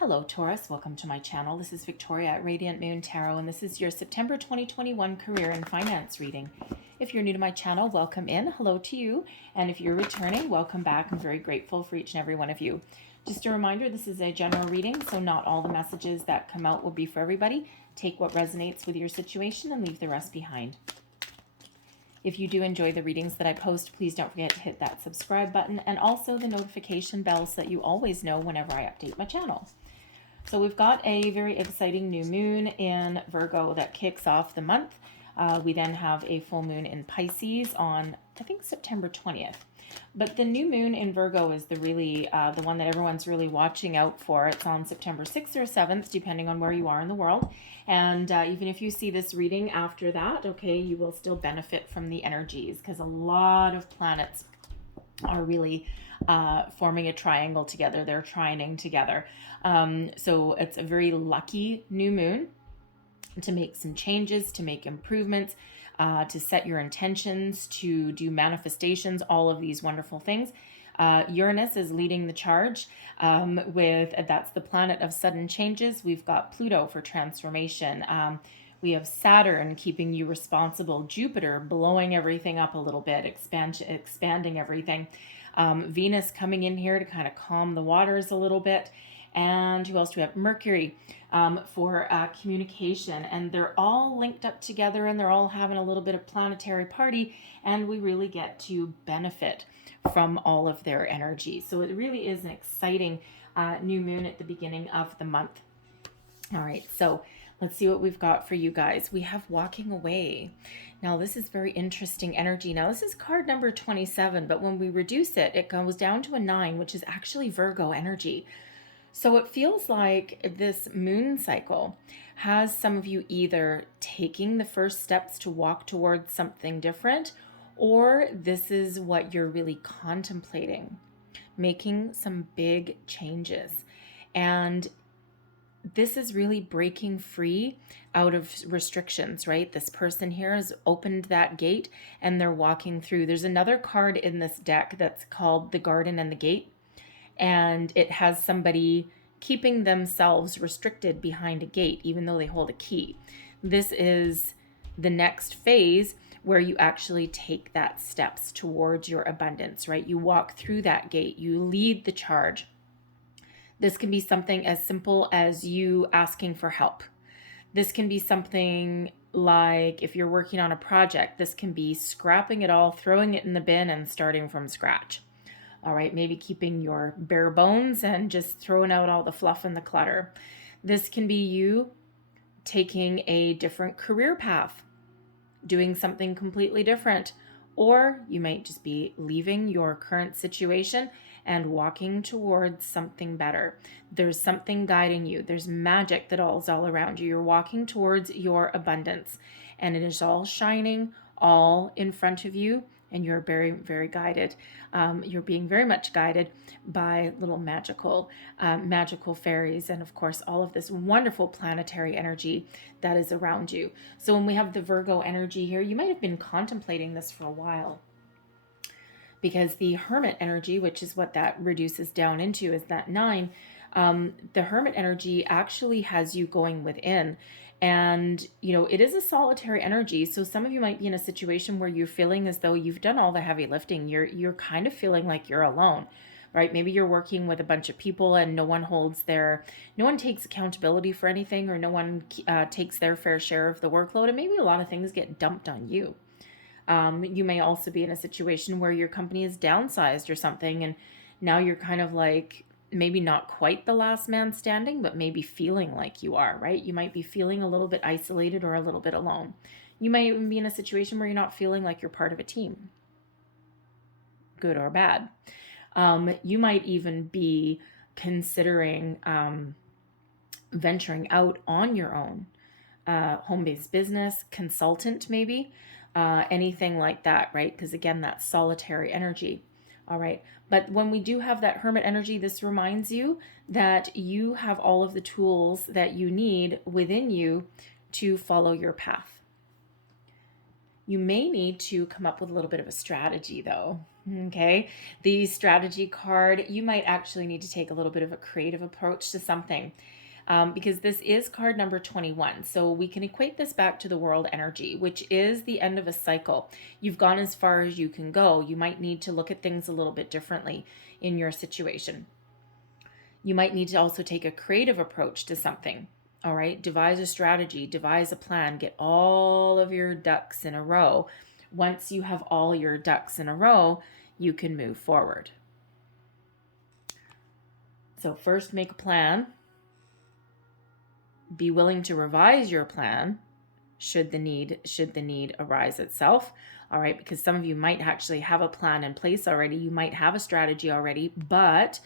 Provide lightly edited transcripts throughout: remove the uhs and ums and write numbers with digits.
Hello Taurus, welcome to my channel. This is Victoria at Radiant Moon Tarot, and this is your September 2021 career and finance reading. If you're new to my channel, welcome in. Hello to you. And if you're returning, welcome back. I'm very grateful for each and every one of you. Just a reminder, this is a general reading, so not all the messages that come out will be for everybody. Take what resonates with your situation and leave the rest behind. If you do enjoy the readings that I post, please don't forget to hit that subscribe button and also the notification bell so that you always know whenever I update my channel. So we've got a very exciting new moon in Virgo that kicks off the month. We then have a full moon in Pisces on, I think, September 20th. But the new moon in Virgo is the one that everyone's really watching out for. It's on September 6th or 7th, depending on where you are in the world. And even if you see this reading after that, okay, you will still benefit from the energies because a lot of planets are really forming a triangle together. They're trining together. So it's a very lucky new moon to make some changes, to make improvements, to set your intentions, to do manifestations, all of these wonderful things. Uranus is leading the charge that's the planet of sudden changes. We've got Pluto for transformation. We have Saturn keeping you responsible, Jupiter blowing everything up a little bit, expanding everything. Venus coming in here to kind of calm the waters a little bit. And who else do we have? Mercury for communication. And they're all linked up together and they're all having a little bit of planetary party. And we really get to benefit from all of their energy. So it really is an exciting new moon at the beginning of the month. All right, so let's see what we've got for you guys. We have walking away. Now, this is very interesting energy. Now, this is card number 27, but when we reduce it, it goes down to a 9, which is actually Virgo energy. So it feels like this moon cycle has some of you either taking the first steps to walk towards something different, or this is what you're really contemplating, making some big changes. And this is really breaking free out of restrictions, right? This person here has opened that gate and they're walking through. There's another card in this deck that's called the Garden and the Gate, and it has somebody keeping themselves restricted behind a gate, even though they hold a key. This is the next phase where you actually take that steps towards your abundance, right? You walk through that gate, you lead the charge. This can be something as simple as you asking for help. This can be something like if you're working on a project, this can be scrapping it all, throwing it in the bin and starting from scratch. All right, maybe keeping your bare bones and just throwing out all the fluff and the clutter. This can be you taking a different career path, doing something completely different, or you might just be leaving your current situation and walking towards something better. There's something guiding you. There's magic that is all around you. You're walking towards your abundance, and it is all shining all in front of you, and you're very, very guided. You're being very much guided by little magical fairies, and of course, all of this wonderful planetary energy that is around you. So when we have the Virgo energy here, you might have been contemplating this for a while, because the Hermit energy, which is what that reduces down into, is that 9. The Hermit energy actually has you going within. And, you know, it is a solitary energy. So some of you might be in a situation where you're feeling as though you've done all the heavy lifting. You're kind of feeling like you're alone, right? Maybe you're working with a bunch of people and no one takes accountability for anything, or no one takes their fair share of the workload. And maybe a lot of things get dumped on you. You may also be in a situation where your company is downsized or something, and now you're kind of like maybe not quite the last man standing, but maybe feeling like you are, right? You might be feeling a little bit isolated or a little bit alone. You might even be in a situation where you're not feeling like you're part of a team, good or bad. You might even be considering venturing out on your own, home-based business, consultant maybe, anything like that, right? Because again, that's solitary energy. All right. But when we do have that Hermit energy, this reminds you that you have all of the tools that you need within you to follow your path. You may need to come up with a little bit of a strategy though. Okay, the strategy card, you might actually need to take a little bit of a creative approach to something. Because this is card number 21. So we can equate this back to the world energy, which is the end of a cycle. You've gone as far as you can go. You might need to look at things a little bit differently in your situation. You might need to also take a creative approach to something. All right, devise a strategy, devise a plan, get all of your ducks in a row. Once you have all your ducks in a row, you can move forward. So first make a plan. Be willing to revise your plan should the need arise itself. All right, because some of you might actually have a plan in place already. You might have a strategy already, but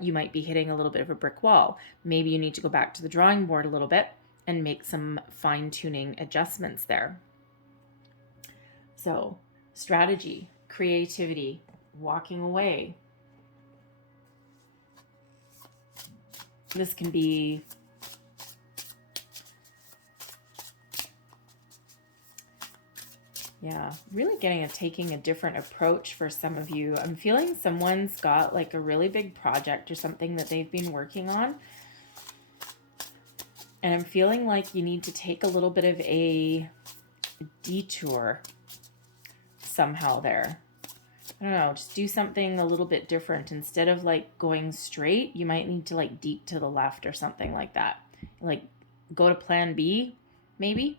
you might be hitting a little bit of a brick wall. Maybe you need to go back to the drawing board a little bit and make some fine-tuning adjustments there. So, strategy, creativity, walking away. This can be really taking a different approach for some of you. I'm feeling someone's got like a really big project or something that they've been working on. And I'm feeling like you need to take a little bit of a detour somehow there. I don't know, just do something a little bit different. Instead of like going straight, you might need to like deep to the left or something like that. Like go to plan B, maybe?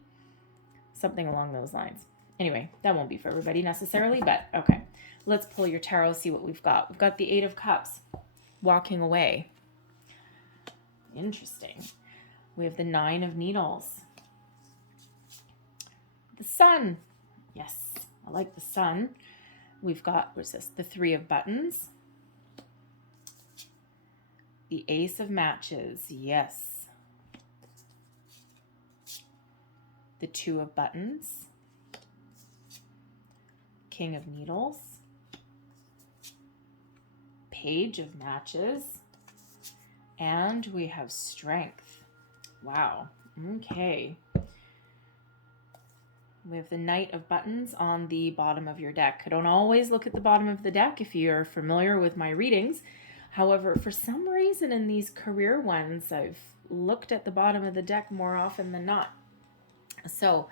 Something along those lines. Anyway, that won't be for everybody necessarily, but okay. Let's pull your tarot, see what we've got. We've got the Eight of Cups, walking away. Interesting. We have the Nine of Needles. The Sun. Yes, I like the Sun. We've got, what's this? The Three of Buttons. The Ace of Matches. Yes. The Two of Buttons. King of Needles. Page of Matches. And we have Strength. Wow. Okay. We have the Knight of Buttons on the bottom of your deck. I don't always look at the bottom of the deck if you're familiar with my readings. However, for some reason in these career ones, I've looked at the bottom of the deck more often than not. So,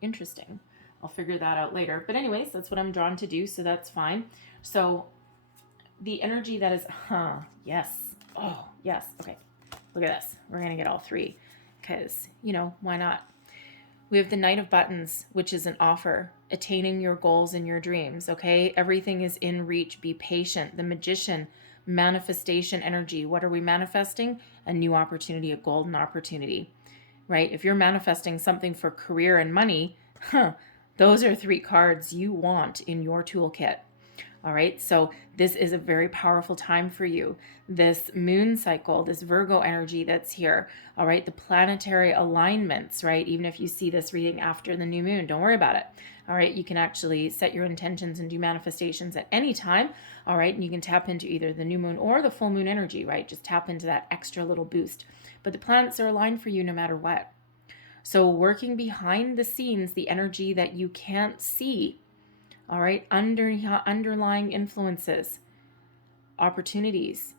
interesting. I'll figure that out later. But anyways, that's what I'm drawn to do, so that's fine. So, the energy that is, yes. Oh, yes. Okay. Look at this. We're going to get all three because, why not? We have the Knight of Buttons, which is an offer, attaining your goals and your dreams, okay? Everything is in reach. Be patient. The Magician, manifestation energy. What are we manifesting? A new opportunity, a golden opportunity, right? If you're manifesting something for career and money, those are three cards you want in your toolkit. All right, so this is a very powerful time for you. This moon cycle, this Virgo energy that's here, all right, the planetary alignments, right? Even if you see this reading after the new moon, don't worry about it. All right, you can actually set your intentions and do manifestations at any time, all right? And you can tap into either the new moon or the full moon energy, right? Just tap into that extra little boost. But the planets are aligned for you no matter what. So working behind the scenes, the energy that you can't see, all right, underlying influences, opportunities,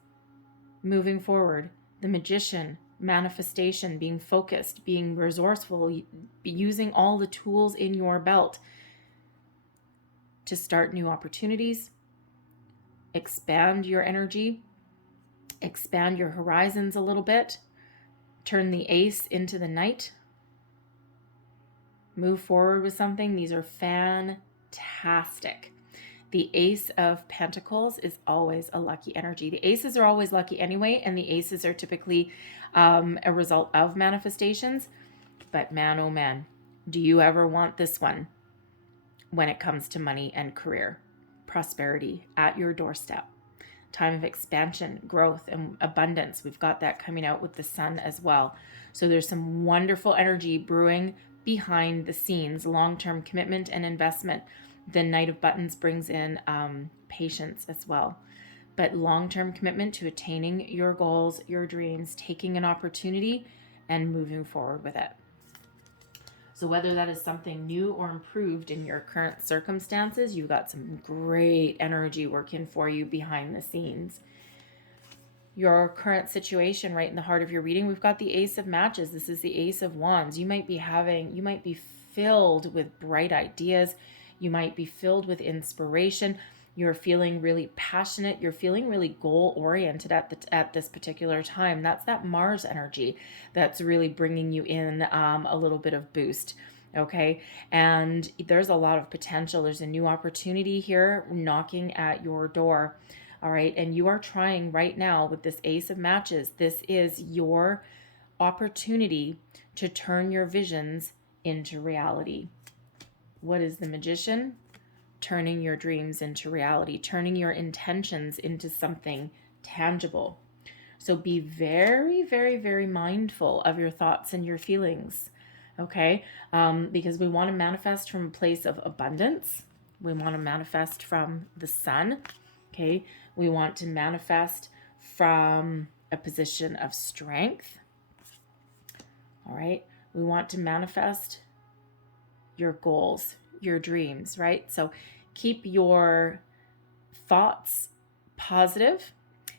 moving forward, the Magician, manifestation, being focused, being resourceful, using all the tools in your belt to start new opportunities, expand your energy, expand your horizons a little bit, turn the Ace into the Knight, move forward with something. These are fantastic. The Ace of Pentacles is always a lucky energy. The aces are always lucky anyway, and the aces are typically a result of manifestations. But man, oh man, do you ever want this one when it comes to money and career? Prosperity at your doorstep. Time of expansion, growth, and abundance. We've got that coming out with the Sun as well. So there's some wonderful energy brewing behind the scenes, long-term commitment and investment. The Knight of Buttons brings in patience as well. But long-term commitment to attaining your goals, your dreams, taking an opportunity, and moving forward with it. So whether that is something new or improved in your current circumstances, you've got some great energy working for you behind the scenes. Your current situation right in the heart of your reading, we've got the Ace of Matches. This is the Ace of Wands. You might be filled with bright ideas. You might be filled with inspiration. You're feeling really passionate. You're feeling really goal-oriented at this particular time. That's that Mars energy that's really bringing you in a little bit of boost. Okay. And there's a lot of potential. There's a new opportunity here knocking at your door. All right. And you are trying right now with this Ace of Matches. This is your opportunity to turn your visions into reality. What is the Magician? Turning your dreams into reality, turning your intentions into something tangible. So be very, very, very mindful of your thoughts and your feelings, okay? Because we want to manifest from a place of abundance. We want to manifest from the sun, okay? We want to manifest from a position of strength, all right? We want to manifest your goals, your dreams, right? So keep your thoughts positive.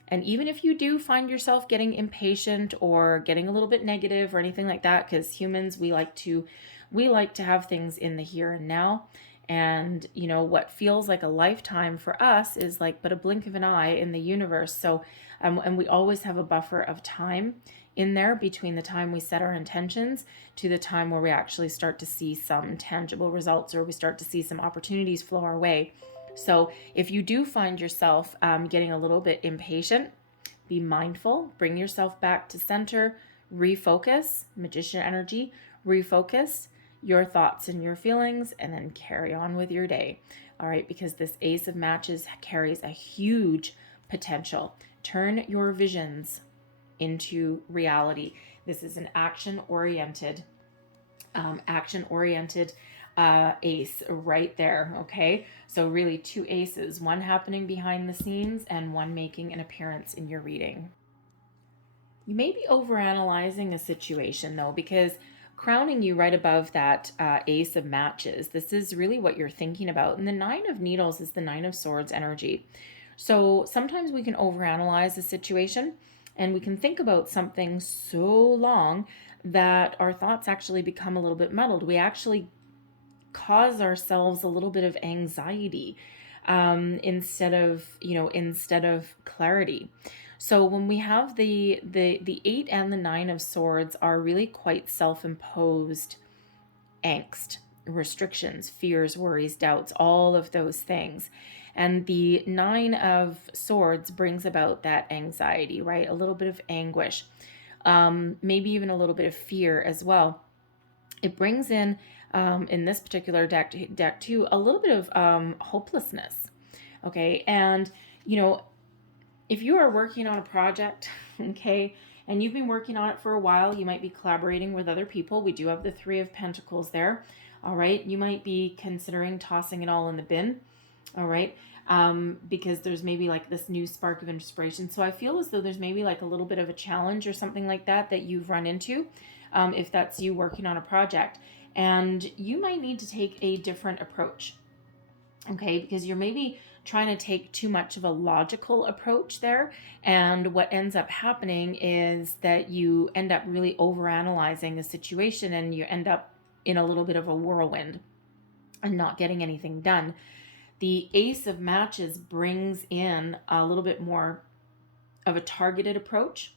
And even if you do find yourself getting impatient or getting a little bit negative or anything like that, because humans, we like to have things in the here and now. And you know, what feels like a lifetime for us is like but a blink of an eye in the universe. So and we always have a buffer of time in there between the time we set our intentions to the time where we actually start to see some tangible results, or we start to see some opportunities flow our way. So if you do find yourself getting a little bit impatient, be mindful, bring yourself back to center, refocus, Magician energy, refocus your thoughts and your feelings, and then carry on with your day. All right, because this Ace of Matches carries a huge potential. Turn your visions into reality. This is an action-oriented ace right there, okay? So really two aces, one happening behind the scenes and one making an appearance in your reading. You may be overanalyzing a situation though, because crowning you right above that Ace of Matches, this is really what you're thinking about. And the Nine of Needles is the Nine of Swords energy. So sometimes we can overanalyze a situation and we can think about something so long that our thoughts actually become a little bit muddled. We actually cause ourselves a little bit of anxiety instead of clarity. So when we have the 8 and the 9 of Swords are really quite self-imposed angst, restrictions, fears, worries, doubts, all of those things. And the 9 of Swords brings about that anxiety, right? A little bit of anguish, maybe even a little bit of fear as well. It brings in this particular deck too, a little bit of hopelessness, okay? And, you know, if you are working on a project, okay, and you've been working on it for a while, you might be collaborating with other people. We do have the 3 of Pentacles there, all right? You might be considering tossing it all in the bin, all right? Because there's maybe like this new spark of inspiration. So I feel as though there's maybe like a little bit of a challenge or something like that you've run into, if that's you working on a project. And you might need to take a different approach, okay? Because you're maybe trying to take too much of a logical approach there. And what ends up happening is that you end up really overanalyzing a situation and you end up in a little bit of a whirlwind and not getting anything done. The Ace of Matches brings in a little bit more of a targeted approach.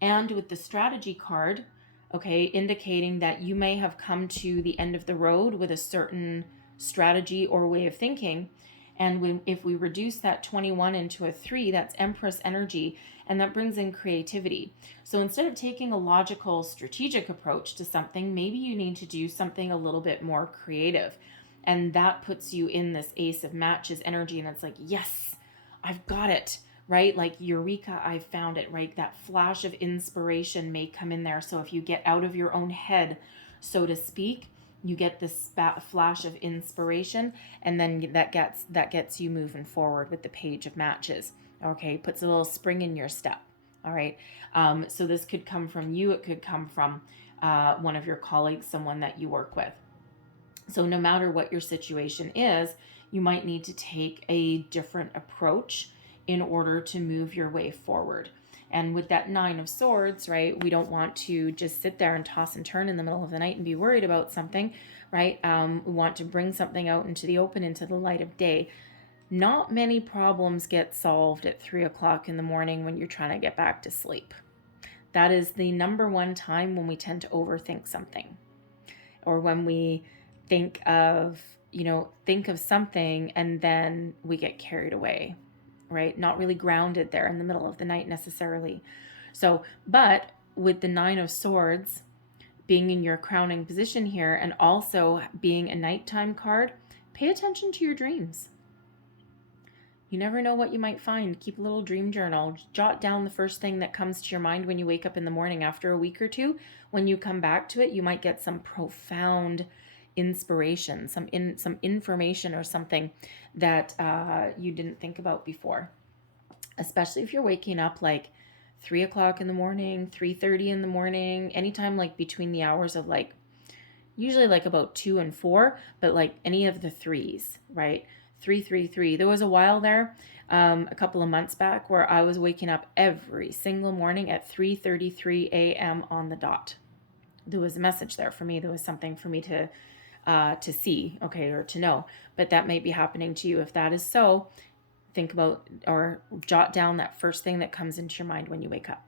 And with the strategy card, okay, indicating that you may have come to the end of the road with a certain strategy or way of thinking. And if we reduce that 21 into a 3, that's Empress energy, and that brings in creativity. So instead of taking a logical, strategic approach to something, maybe you need to do something a little bit more creative. And that puts you in this Ace of Matches energy, and it's like, yes, I've got it, right? Like Eureka, I found it, right? That flash of inspiration may come in there. So if you get out of your own head, so to speak, you get this flash of inspiration, and then that gets you moving forward with the Page of Matches. Okay, puts a little spring in your step. All right, so this could come from you. It could come from one of your colleagues, someone that you work with. So no matter what your situation is, you might need to take a different approach in order to move your way forward. And with that Nine of Swords, right, we don't want to just sit there and toss and turn in the middle of the night and be worried about something, right? We want to bring something out into the open, into the light of day. Not many problems get solved at 3 o'clock in the morning when you're trying to get back to sleep. That is the number one time when we tend to overthink something, or when we think of something and then we get carried away, right? Not really grounded there in the middle of the night necessarily. So, but with the Nine of Swords being in your crowning position here, and also being a nighttime card, pay attention to your dreams. You never know what you might find. Keep a little dream journal. Jot down the first thing that comes to your mind when you wake up in the morning. After a week or two, when you come back to it, you might get some profound inspiration, some information or something that you didn't think about before. Especially if you're waking up like 3 o'clock in the morning, 3:30 in the morning, anytime like between the hours of like, usually like about 2 and 4, but like any of the threes, right? 333. There was a while there, a couple of months back, where I was waking up every single morning at 3:33 a.m. on the dot. There was a message there for me. There was something for me to see, okay, or to know. But that may be happening to you. If that is so, think about or jot down that first thing that comes into your mind when you wake up.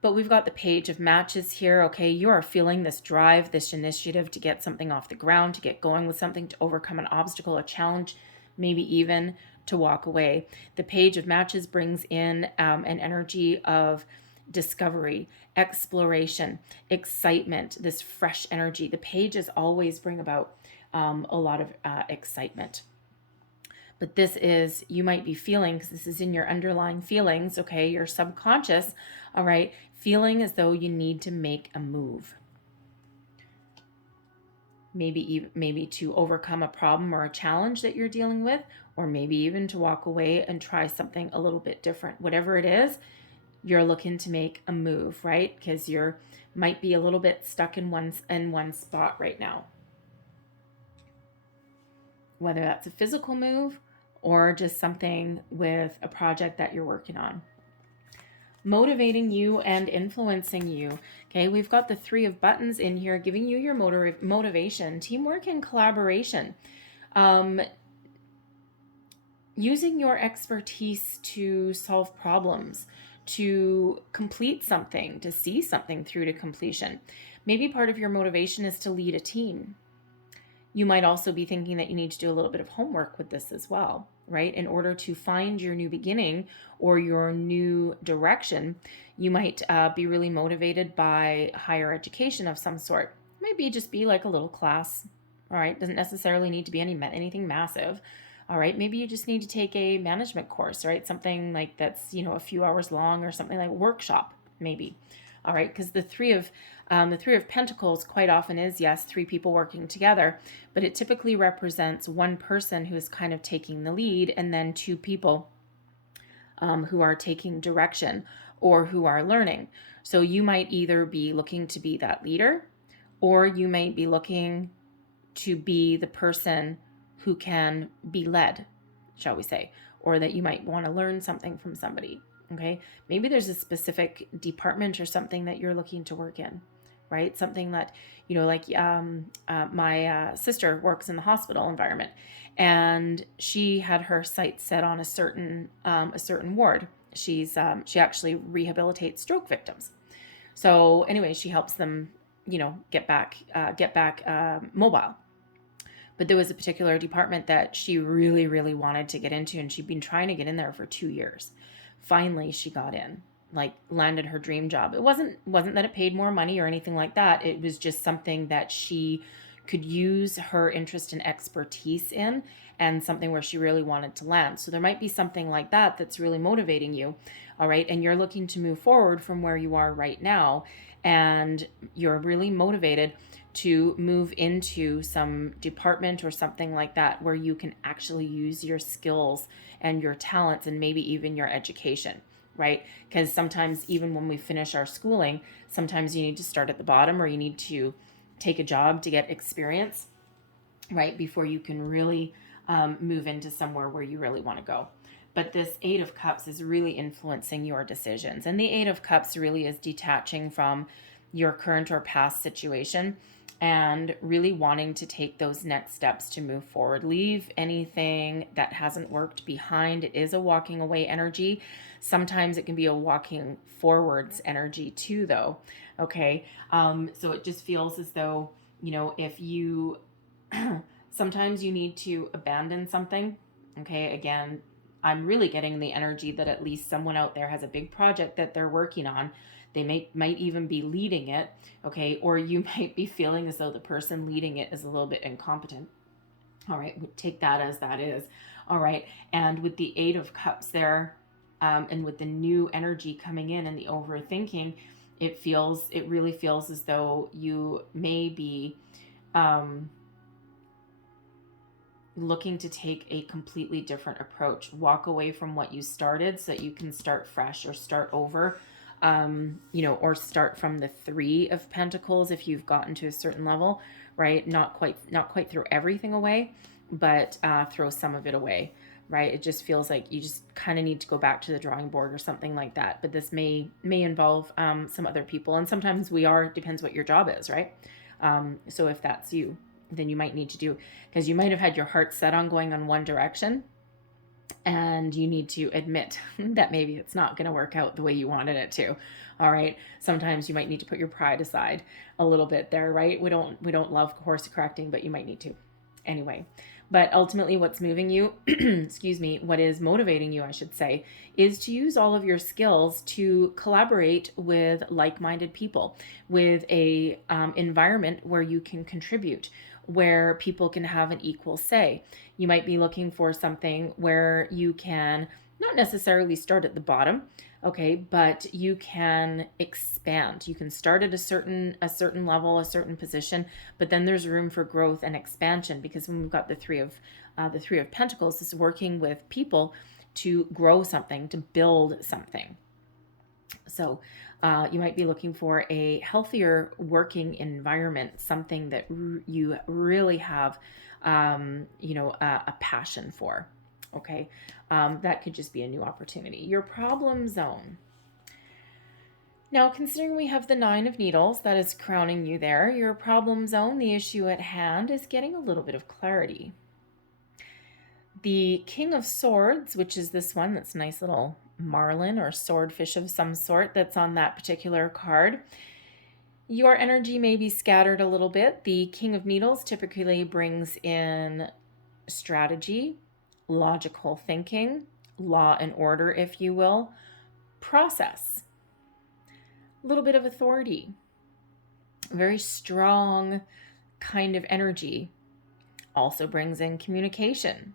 But we've got the Page of Matches here. Okay, you are feeling this drive, this initiative to get something off the ground, to get going with something, to overcome an obstacle, a challenge, maybe even to walk away. The Page of Matches brings in an energy of discovery, exploration, excitement, this fresh energy. The pages always bring about a lot of excitement. But this is, you might be feeling, because this is in your underlying feelings, okay, your subconscious, all right, feeling as though you need to make a move. Maybe to overcome a problem or a challenge that you're dealing with, or maybe even to walk away and try something a little bit different. Whatever it is, you're looking to make a move, right? Because you're might be a little bit stuck in one spot right now. Whether that's a physical move or just something with a project that you're working on. Motivating you and influencing you. Okay, we've got the Three of Buttons in here, giving you your motivation, teamwork, and collaboration. Using your expertise to solve problems, to complete something, to see something through to completion. Maybe part of your motivation is to lead a team. You might also be thinking that you need to do a little bit of homework with this as well, right? In order to find your new beginning or your new direction, you might be really motivated by higher education of some sort. Maybe just be like a little class, all right? Doesn't necessarily need to be anything massive, all right? Maybe you just need to take a management course, right? Something like that's, a few hours long, or something like a workshop, maybe. All right, because the Three of Pentacles quite often is, yes, 3 people working together, but it typically represents one person who is kind of taking the lead, and then 2 people who are taking direction or who are learning. So you might either be looking to be that leader, or you might be looking to be the person who can be led, shall we say, or that you might want to learn something from somebody. Okay, maybe there's a specific department or something that you're looking to work in, right? Something that, like my sister works in the hospital environment, and she had her sights set on a certain ward. She actually rehabilitates stroke victims. So anyway, she helps them, get back mobile. But there was a particular department that she really, really wanted to get into, and she'd been trying to get in there for 2 years. Finally, she got in, landed her dream job. It wasn't that it paid more money or anything like that. It was just something that she could use her interest and expertise in, and something where she really wanted to land. So there might be something like that that's really motivating you, all right? And you're looking to move forward from where you are right now, and you're really motivated to move into some department or something like that where you can actually use your skills and your talents and maybe even your education. right? Because sometimes even when we finish our schooling, sometimes you need to start at the bottom, or you need to take a job to get experience, right? Before you can really move into somewhere where you really want to go. But this Eight of Cups is really influencing your decisions. And the Eight of Cups really is detaching from your current or past situation and really wanting to take those next steps to move forward. Leave anything that hasn't worked behind. It is a walking away energy. Sometimes it can be a walking forwards energy too, though. Okay. So it just feels as though, if you, sometimes you need to abandon something. Okay. Again, I'm really getting the energy that at least someone out there has a big project that they're working on. They might even be leading it, okay? Or you might be feeling as though the person leading it is a little bit incompetent. All right, we'll take that as that is. All right, and with the Eight of Cups there, and with the new energy coming in and the overthinking, it really feels as though you may be looking to take a completely different approach. Walk away from what you started so that you can start fresh or start over, or start from the Three of Pentacles if you've gotten to a certain level, right? Not quite throw everything away, but throw some of it away, right? It just feels like you just kind of need to go back to the drawing board or something like that. But this may involve some other people, and sometimes depends what your job is, right? So if that's you, then you might need to do, because you might have had your heart set on going on one direction, and you need to admit that maybe it's not going to work out the way you wanted it to. All right. Sometimes you might need to put your pride aside a little bit there, right? We don't love course correcting, but you might need to anyway. But ultimately what's moving you, what is motivating you, I should say, is to use all of your skills to collaborate with like-minded people, with a environment where you can contribute, where people can have an equal say. You might be looking for something where you can not necessarily start at the bottom, okay, but you can expand. You can start at a certain level, a certain position, but then there's room for growth and expansion, because when we've got the Three of Pentacles, this is working with people to grow something, to build something. So you might be looking for a healthier working environment, something that you really have, a passion for. Okay. That could just be a new opportunity. Your problem zone. Now, considering we have the Nine of Needles that is crowning you there, your problem zone, the issue at hand, is getting a little bit of clarity. The King of Swords, which is this one, that's a nice little marlin or swordfish of some sort that's on that particular card. Your energy may be scattered a little bit. The King of Needles typically brings in strategy, logical thinking, law and order, if you will, process, a little bit of authority, very strong kind of energy. Also brings in communication.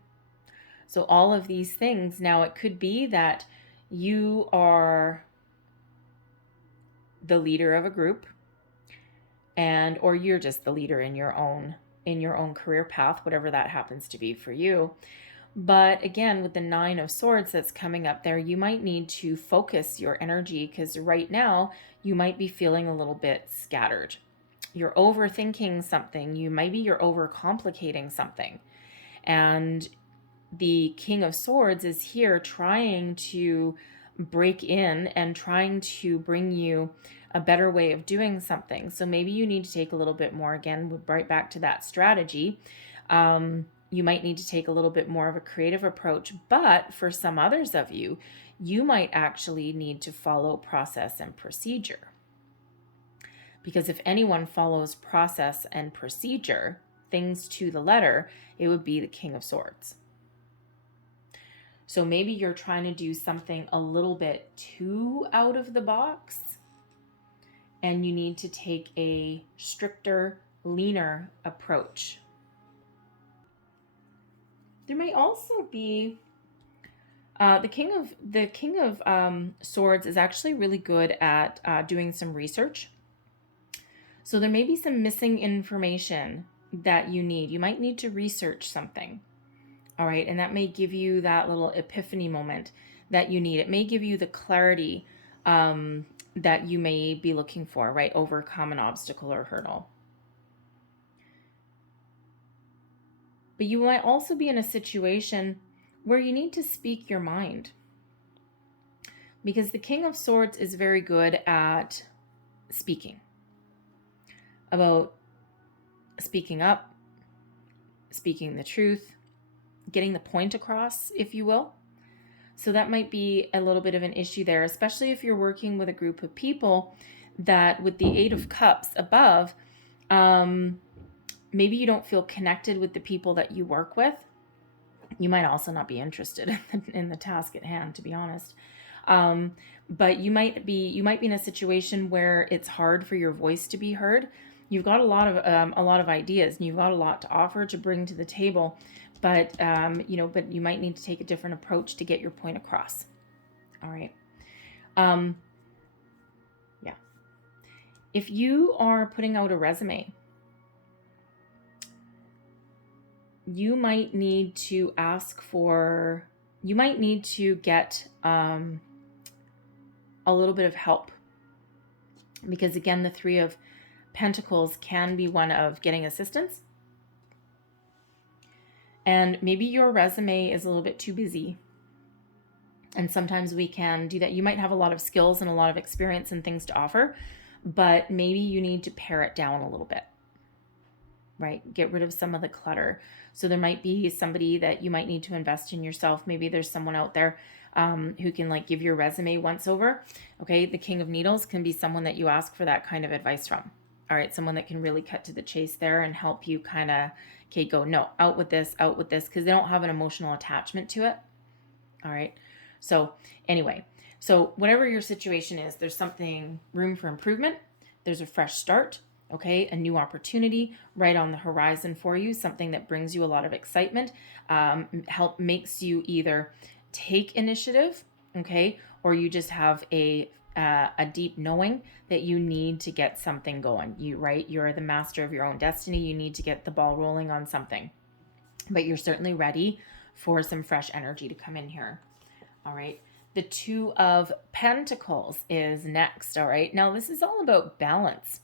So all of these things, now it could be that you are the leader of a group, or you're just the leader in your own career path, whatever that happens to be for you. But again, with the Nine of Swords that's coming up there, you might need to focus your energy, because right now you might be feeling a little bit scattered. You're overthinking something. You're overcomplicating something. And the King of Swords is here trying to break in and trying to bring you a better way of doing something. So maybe you need to take a little bit more, again, right back to that strategy. You might need to take a little bit more of a creative approach, but for some others of you, you might actually need to follow process and procedure. Because if anyone follows process and procedure, things to the letter, it would be the King of Swords. So maybe you're trying to do something a little bit too out of the box, and you need to take a stricter, leaner approach. There may also be the King of Swords is actually really good at doing some research. So there may be some missing information that you need. You might need to research something. All right, and that may give you that little epiphany moment that you need. It may give you the clarity that you may be looking for, right? Overcome an obstacle or hurdle. But you might also be in a situation where you need to speak your mind, because the King of Swords is very good at speaking, about speaking up, speaking the truth, getting the point across, if you will. So that might be a little bit of an issue there, especially if you're working with a group of people that, with the Eight of Cups above, maybe you don't feel connected with the people that you work with. You might also not be interested in the task at hand, to be honest. But you might be in a situation where it's hard for your voice to be heard. You've got a lot of ideas, and you've got a lot to offer, to bring to the table, but but you might need to take a different approach to get your point across. All right. Yeah. If you are putting out a resume, you might need to get a little bit of help, because again, the Three of Pentacles can be one of getting assistance. And maybe your resume is a little bit too busy. And sometimes we can do that. You might have a lot of skills and a lot of experience and things to offer, but maybe you need to pare it down a little bit, right? Get rid of some of the clutter. So there might be somebody that you might need to invest in yourself. Maybe there's someone out there who can like give your resume once over. Okay. The King of Needles can be someone that you ask for that kind of advice from. All right. Someone that can really cut to the chase there and help you kind of, go, no, out with this, because they don't have an emotional attachment to it. All right. So anyway, so whatever your situation is, there's something, room for improvement. There's a fresh start. Okay. A new opportunity right on the horizon for you. Something that brings you a lot of excitement, makes you either take initiative. Okay. Or you just have a deep knowing that you need to get something going. You're the master of your own destiny. You need to get the ball rolling on something, but you're certainly ready for some fresh energy to come in here. All right. The Two of Pentacles is next. All right. Now this is all about balance.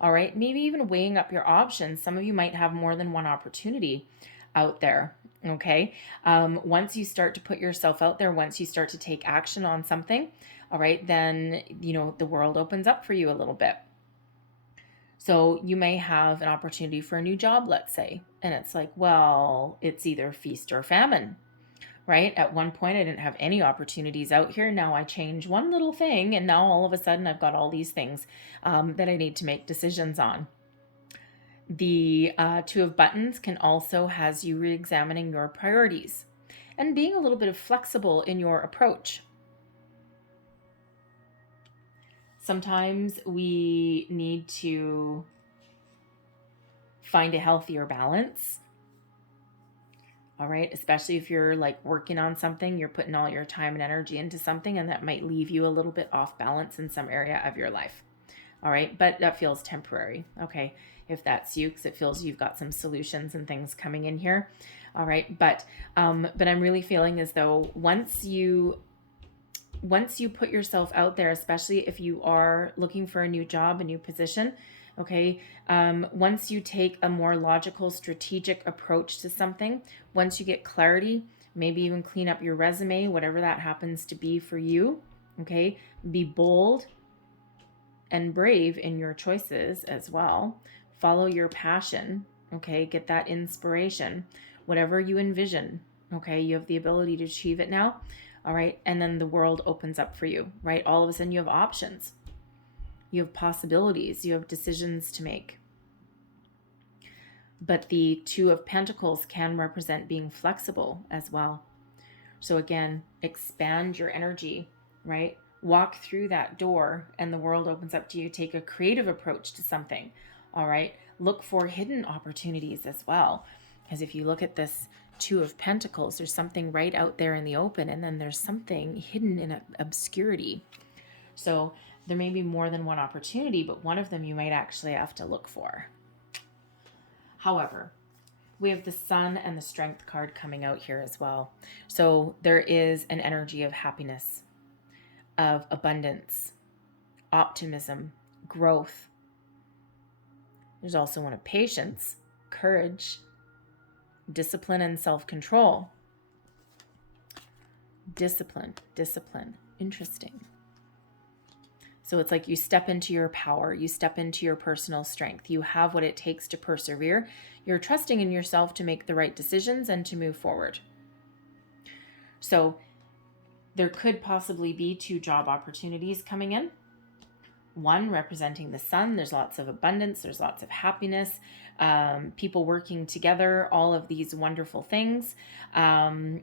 All right. Maybe even weighing up your options. Some of you might have more than one opportunity out there. Okay. Once you start to put yourself out there, once you start to take action on something, all right, then, the world opens up for you a little bit. So you may have an opportunity for a new job, let's say, and it's like, well, it's either feast or famine, right? At one point, I didn't have any opportunities out here. Now I change one little thing, and now all of a sudden I've got all these things that I need to make decisions on. The Two of Buttons can also has you re-examining your priorities and being a little bit flexible in your approach. Sometimes we need to find a healthier balance. All right. Especially if you're like working on something, you're putting all your time and energy into something, and that might leave you a little bit off balance in some area of your life. All right. But that feels temporary. Okay. If that's you, because it feels you've got some solutions and things coming in here. All right. But I'm really feeling as though once you put yourself out there, especially if you are looking for a new job, a new position, okay, once you take a more logical, strategic approach to something, once you get clarity, maybe even clean up your resume, whatever that happens to be for you, okay, be bold and brave in your choices as well. Follow your passion, okay, get that inspiration, whatever you envision, okay, you have the ability to achieve it now. All right. And then the world opens up for you, right? All of a sudden you have options, you have possibilities, you have decisions to make. But the Two of Pentacles can represent being flexible as well. So again, expand your energy, right? Walk through that door and the world opens up to you. Take a creative approach to something. All right. Look for hidden opportunities as well. Because if you look at this Two of Pentacles, there's something right out there in the open, and then there's something hidden in obscurity. So there may be more than one opportunity, but one of them you might actually have to look for. However, We have the Sun and the Strength card coming out here as well. So there is an energy of happiness, of abundance, optimism, growth. There's also one of patience, courage, discipline, and self-control. Discipline. Interesting. So it's like you step into your power, you step into your personal strength. You have what it takes to persevere. You're trusting in yourself to make the right decisions and to move forward. So there could possibly be 2 job opportunities coming in. One representing the Sun. There's lots of abundance. There's lots of happiness. People working together. All of these wonderful things. And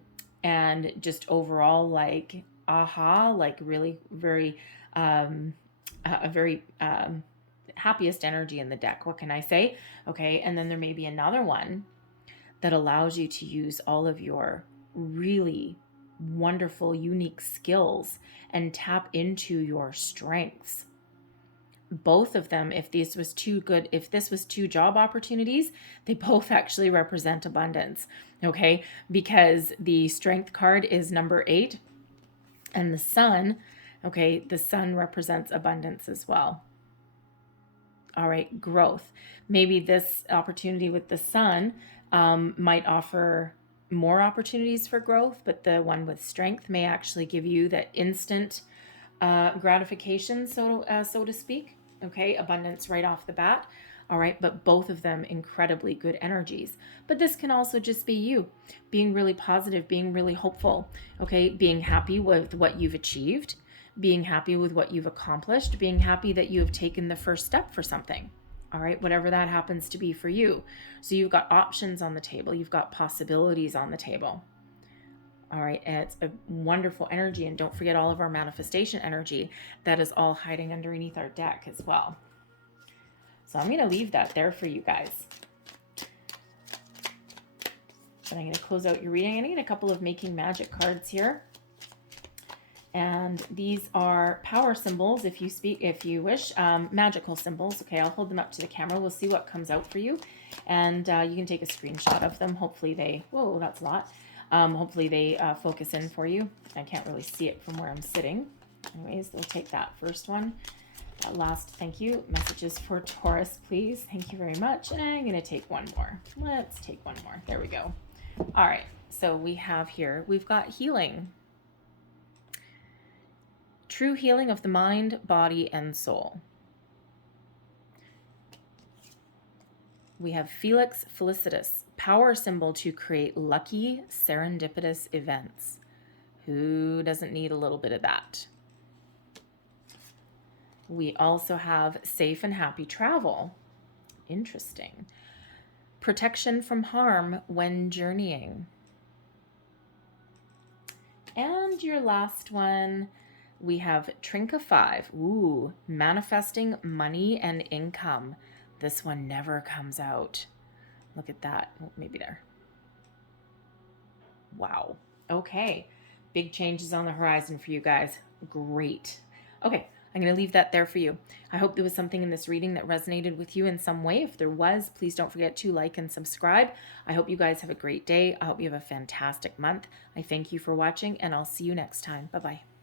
just overall, like, like really very, a very happiest energy in the deck. What can I say? Okay. And then there may be another one that allows you to use all of your really wonderful, unique skills and tap into your strengths. Both of them, if this was 2 job opportunities, they both actually represent abundance. Okay. Because the Strength card is number 8 and the Sun, okay, the Sun represents abundance as well. All right, growth. Maybe this opportunity with the Sun might offer more opportunities for growth, but the one with Strength may actually give you that instant gratification, so to speak. Okay, abundance right off the bat. All right, but both of them incredibly good energies. But this can also just be you being really positive, being really hopeful. Okay, being happy with what you've achieved, being happy with what you've accomplished, being happy that you have taken the first step for something. All right, whatever that happens to be for you. So you've got options on the table. You've got possibilities on the table. All right, and it's a wonderful energy. And don't forget all of our manifestation energy that is all hiding underneath our deck as well. So I'm going to leave that there for you guys. But I'm going to close out your reading. I'm going to get a couple of Making Magic cards here. And these are power symbols, if you wish, magical symbols. Okay, I'll hold them up to the camera. We'll see what comes out for you. And you can take a screenshot of them. Hopefully they, whoa, that's a lot. Hopefully they focus in for you. I can't really see it from where I'm sitting. Anyways, we'll take that first one. Last, thank you. Messages for Taurus, please. Thank you very much. And I'm going to take one more. Let's take one more. There we go. All right. So we have here, we've got healing. True healing of the mind, body, and soul. We have Felix Felicitas, power symbol to create lucky, serendipitous events. Who doesn't need a little bit of that? We also have safe and happy travel. Interesting. Protection from harm when journeying. And your last one, we have Trinka 5. Ooh, manifesting money and income. This one never comes out. Look at that. Oh, maybe there. Wow. Okay. Big changes on the horizon for you guys. Great. Okay. I'm going to leave that there for you. I hope there was something in this reading that resonated with you in some way. If there was, please don't forget to like and subscribe. I hope you guys have a great day. I hope you have a fantastic month. I thank you for watching, and I'll see you next time. Bye-bye.